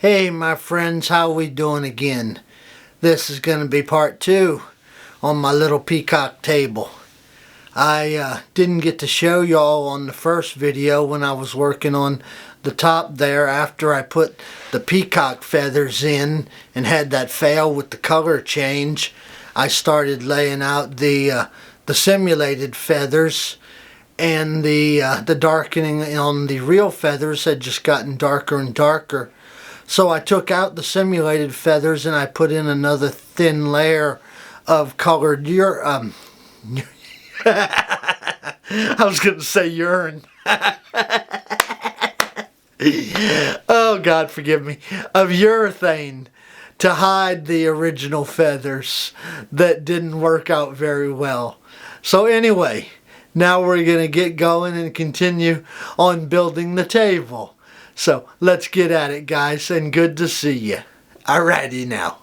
Hey my friends, how we doing again? This is going to be part 2 on my little peacock table. I didn't get to show y'all on the first video when I was working on the top there after I put the peacock feathers in and had that fail with the color change. I started laying out the simulated feathers, and the darkening on the real feathers had just gotten darker and darker. So I took out the simulated feathers and I put in another thin layer of colored I was going to say urine. Oh, God forgive me. Of urethane to hide the original feathers that didn't work out very well. So anyway, now we're going to get going and continue on building the table. So let's get at it, guys, and good to see you. Alrighty now.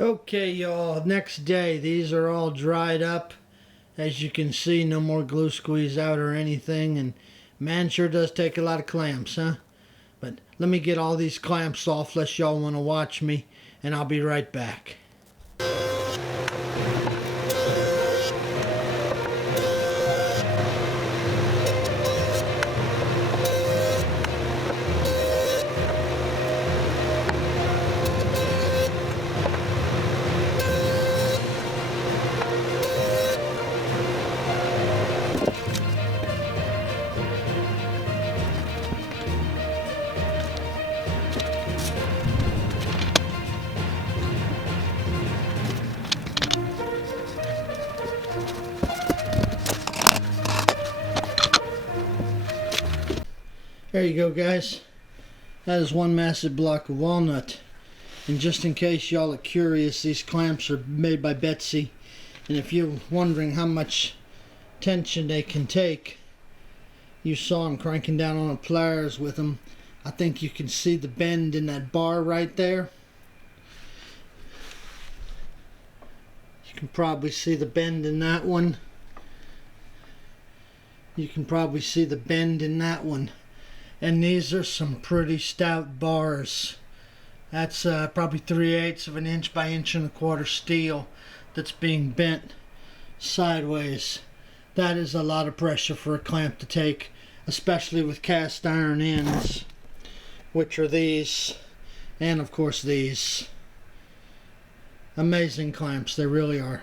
Okay, y'all, next day. These are all dried up. As you can see, no more glue squeeze out or anything. And man, sure does take a lot of clamps, huh? But let me get all these clamps off unless y'all want to watch me, and I'll be right back. There you go, guys. That is one massive block of walnut. And just in case y'all are curious, these clamps are made by Betsy. And if you're wondering how much tension they can take, you saw him cranking down on the pliers with them. I think you can see the bend in that bar right there. You can probably see the bend in that one. You can probably see the bend in that one. And these are some pretty stout bars. That's probably 3/8 of an inch by 1 1/4 steel that's being bent sideways. That is a lot of pressure for a clamp to take, especially with cast iron ends, which are these, and of course these. Amazing clamps, they really are.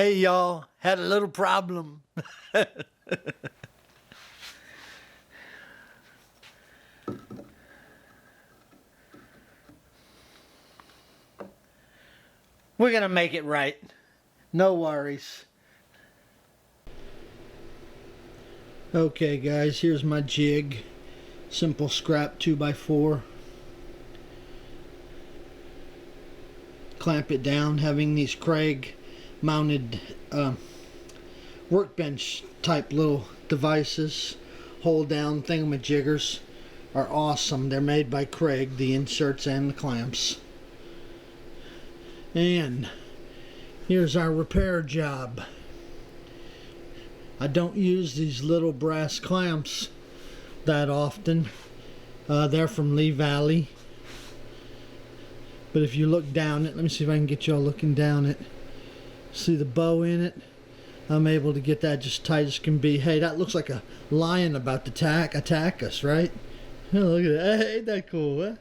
Hey y'all, had a little problem. We're gonna make it right. No worries. Okay guys, here's my jig. Simple scrap 2x4. Clamp it down, having these Craig mounted workbench type little devices, hold down thingamajiggers, are awesome. They're made by Craig, the inserts and the clamps. And here's our repair job. I don't use these little brass clamps that often. They're from Lee Valley. But if you look down it, let me see if I can get y'all looking down it. See the bow in it? I'm able to get that just tight as can be. Hey, that looks like a lion about to attack us, right? Oh, look at that. Hey, ain't that cool, huh?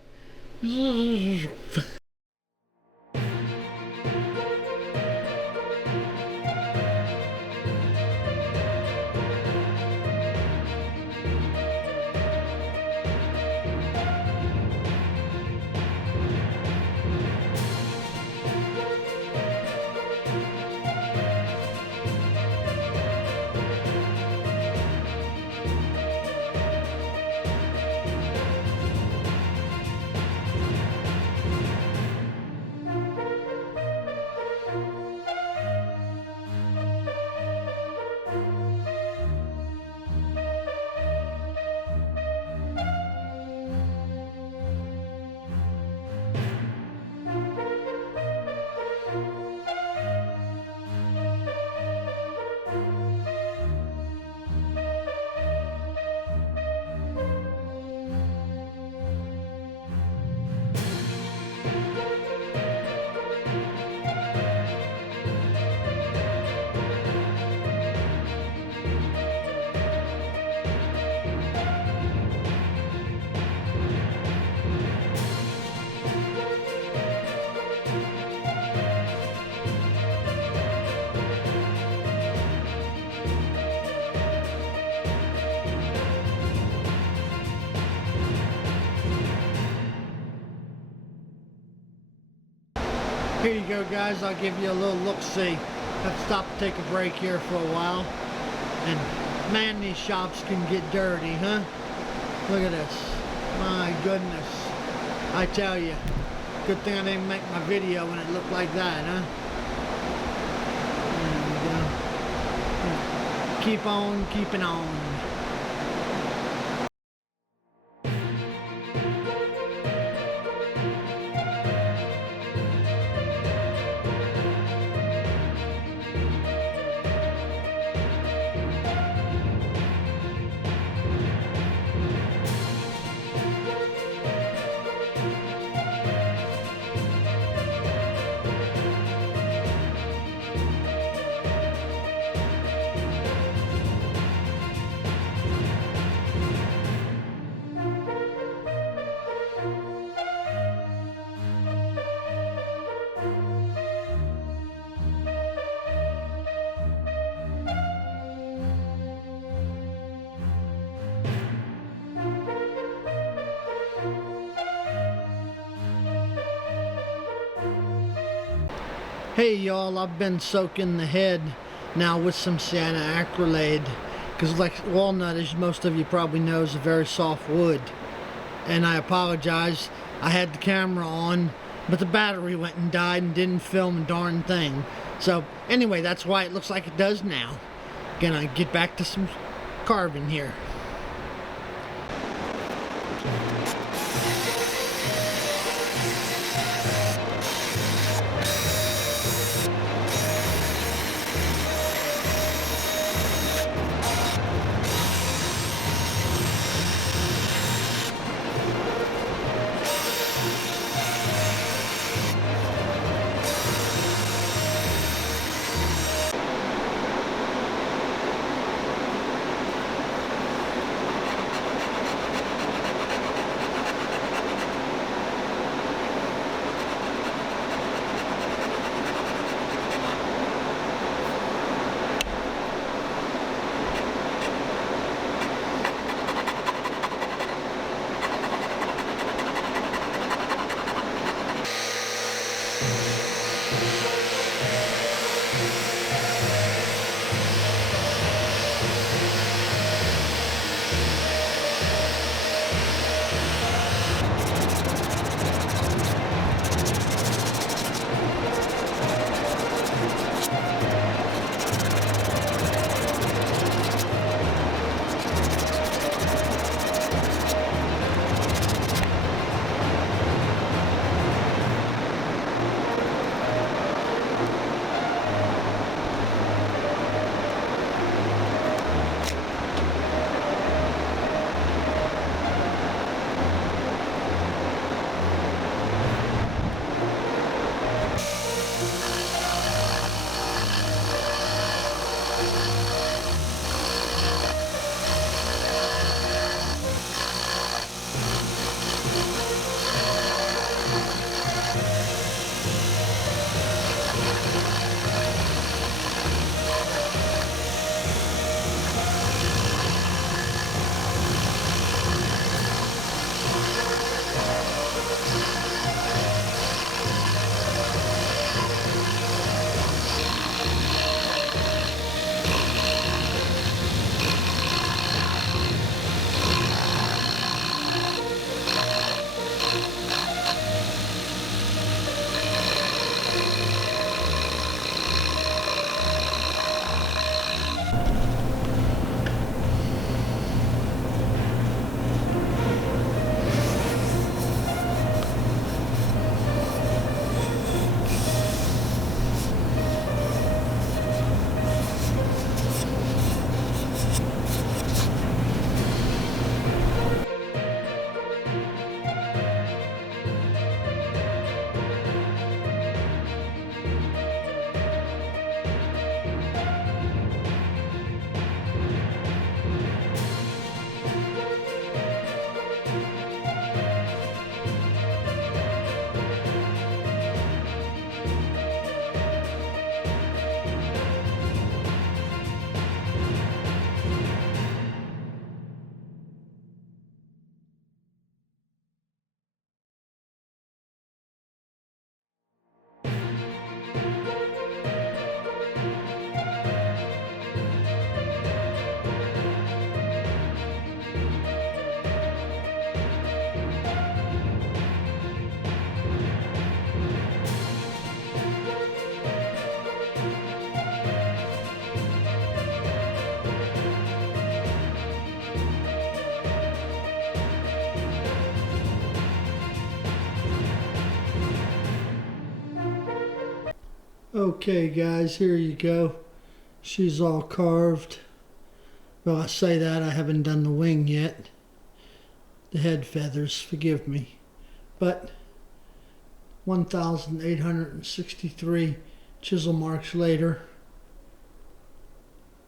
Here you go guys, I'll give you a little look-see. Have to stop and take a break here for a while. And man, these shops can get dirty, huh? Look at this. My goodness. I tell you, good thing I didn't make my video when it looked like that, huh? There we go. Keep on keeping on. Hey y'all, I've been soaking the head now with some sienna acrylate, because like walnut, as most of you probably know, is a very soft wood. And I apologize, I had the camera on, but the battery went and died and didn't film a darn thing. So anyway, that's why it looks like it does now. Gonna get back to some carving here. Okay guys, here you go. She's all carved. Well, I say that, I haven't done the wing yet. The head feathers, forgive me. But 1,863 chisel marks later,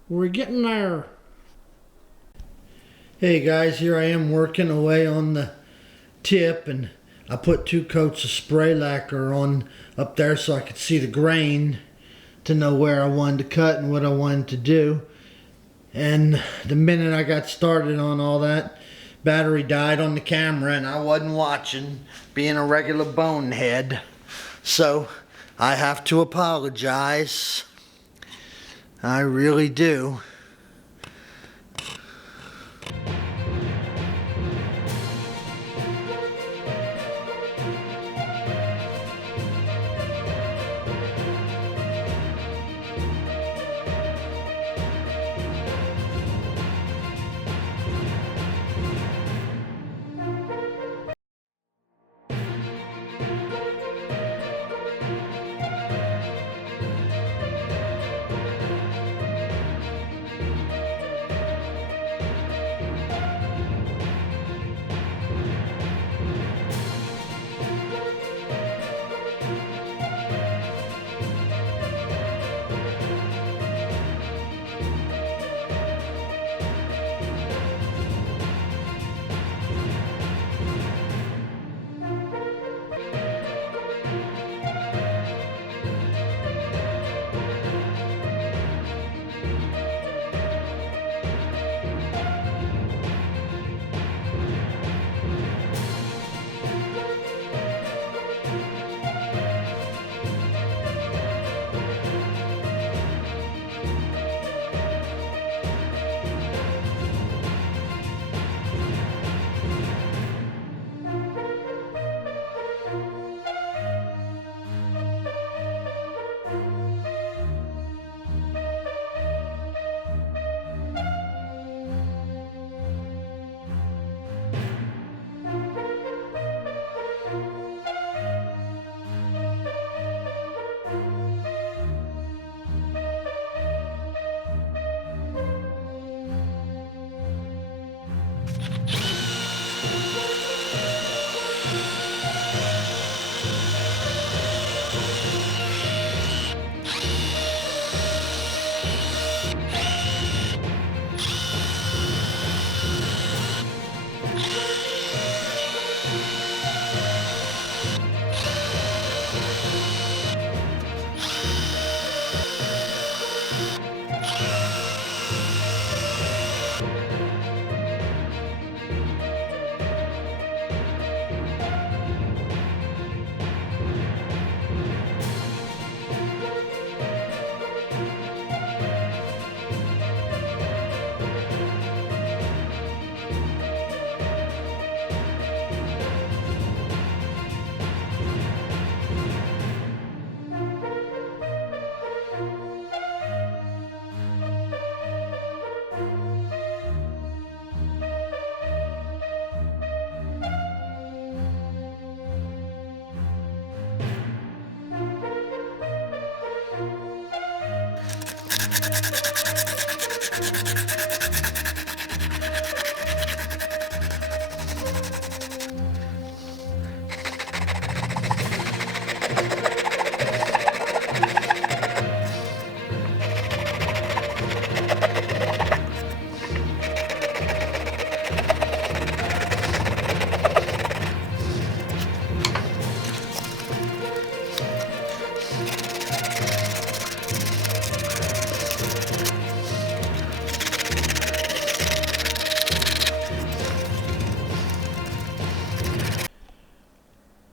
we're getting there. Hey guys, here I am working away on the tip, and I put 2 coats of spray lacquer on up there so I could see the grain to know where I wanted to cut and what I wanted to do. And the minute I got started on all that, battery died on the camera and I wasn't watching, being a regular bonehead. So I have to apologize. I really do.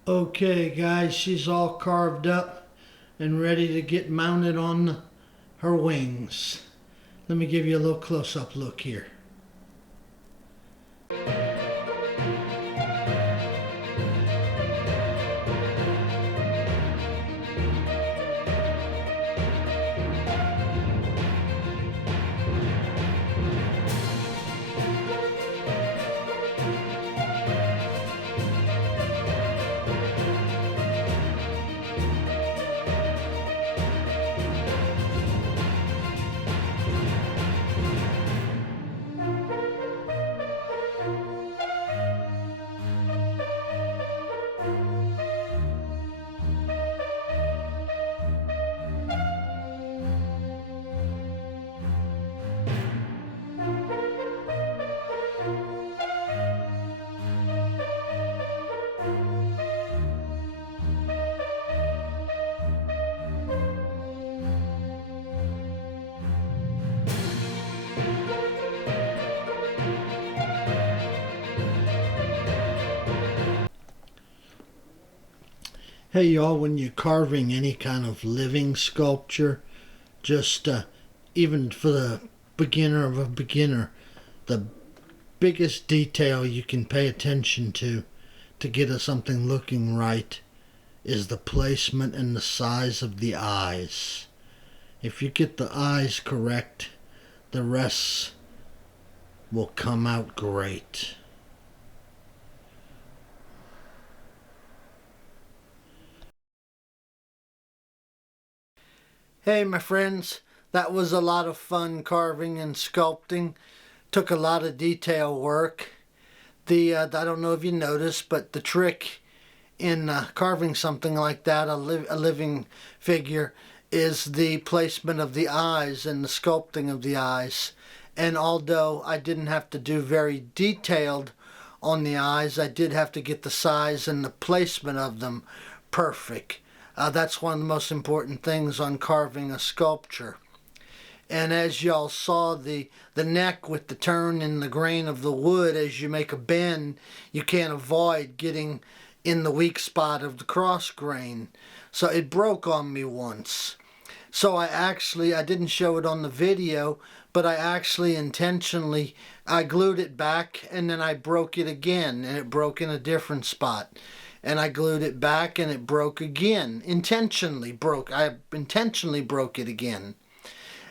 Okay guys, she's all carved up and ready to get mounted on her wings. Let me give you a little close-up look here. Hey y'all, when you're carving any kind of living sculpture, just even for the beginner of a beginner, the biggest detail you can pay attention to get something looking right is the placement and the size of the eyes. If you get the eyes correct, the rest will come out great. Hey my friends, that was a lot of fun carving and sculpting. Took a lot of detail work. I don't know if you noticed, but the trick in carving something like that, a living figure, is the placement of the eyes and the sculpting of the eyes. And although I didn't have to do very detailed on the eyes, I did have to get the size and the placement of them perfect. That's one of the most important things on carving a sculpture. And as y'all saw, the neck with the turn in the grain of the wood, as you make a bend, you can't avoid getting in the weak spot of the cross grain. So it broke on me once. So I didn't show it on the video, but I actually intentionally, I glued it back and then I broke it again, and it broke in a different spot. And I glued it back and it broke again. I intentionally broke it again.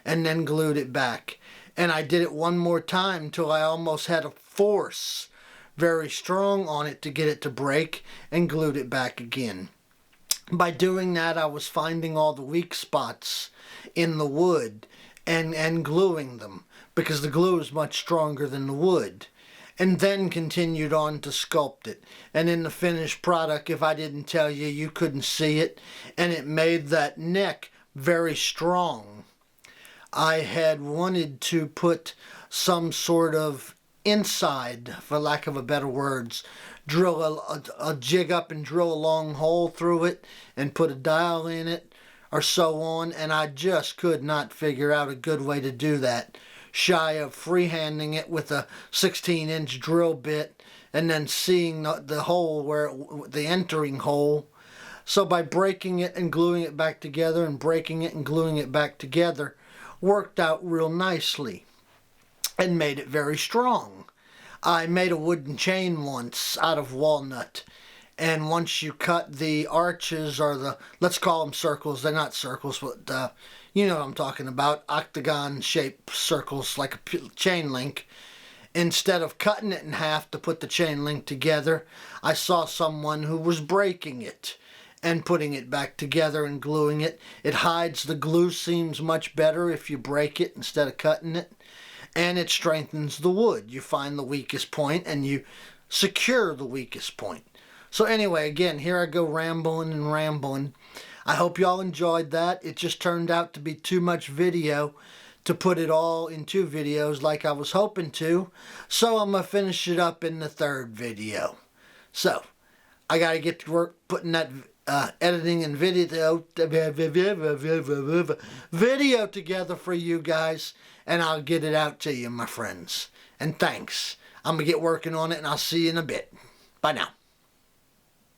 And then glued it back. And I did it one more time till I almost had a force very strong on it to get it to break, and glued it back again. By doing that, I was finding all the weak spots in the wood and gluing them, because the glue is much stronger than the wood. And then continued on to sculpt it. And in the finished product, if I didn't tell you, you couldn't see it. And it made that neck very strong. I had wanted to put some sort of inside, for lack of a better words, drill a jig up and drill a long hole through it and put a dial in it or so on, and I just could not figure out a good way to do that, shy of freehanding it with a 16-inch drill bit and then seeing the hole, the entering hole. So by breaking it and gluing it back together and breaking it and gluing it back together, worked out real nicely and made it very strong. I made a wooden chain once out of walnut, and once you cut the arches, or let's call them circles, they're not circles, but you know what I'm talking about, octagon shaped circles like a chain link. Instead of cutting it in half to put the chain link together, I saw someone who was breaking it and putting it back together and gluing it. It hides the glue seams much better if you break it instead of cutting it. And it strengthens the wood. You find the weakest point and you secure the weakest point. So anyway, again, here I go rambling and rambling. I hope y'all enjoyed that. It just turned out to be too much video to put it all in 2 videos like I was hoping to. So I'm going to finish it up in the 3rd video. So, I got to get to work putting that editing and video together for you guys, and I'll get it out to you, my friends. And thanks. I'm going to get working on it, and I'll see you in a bit. Bye now.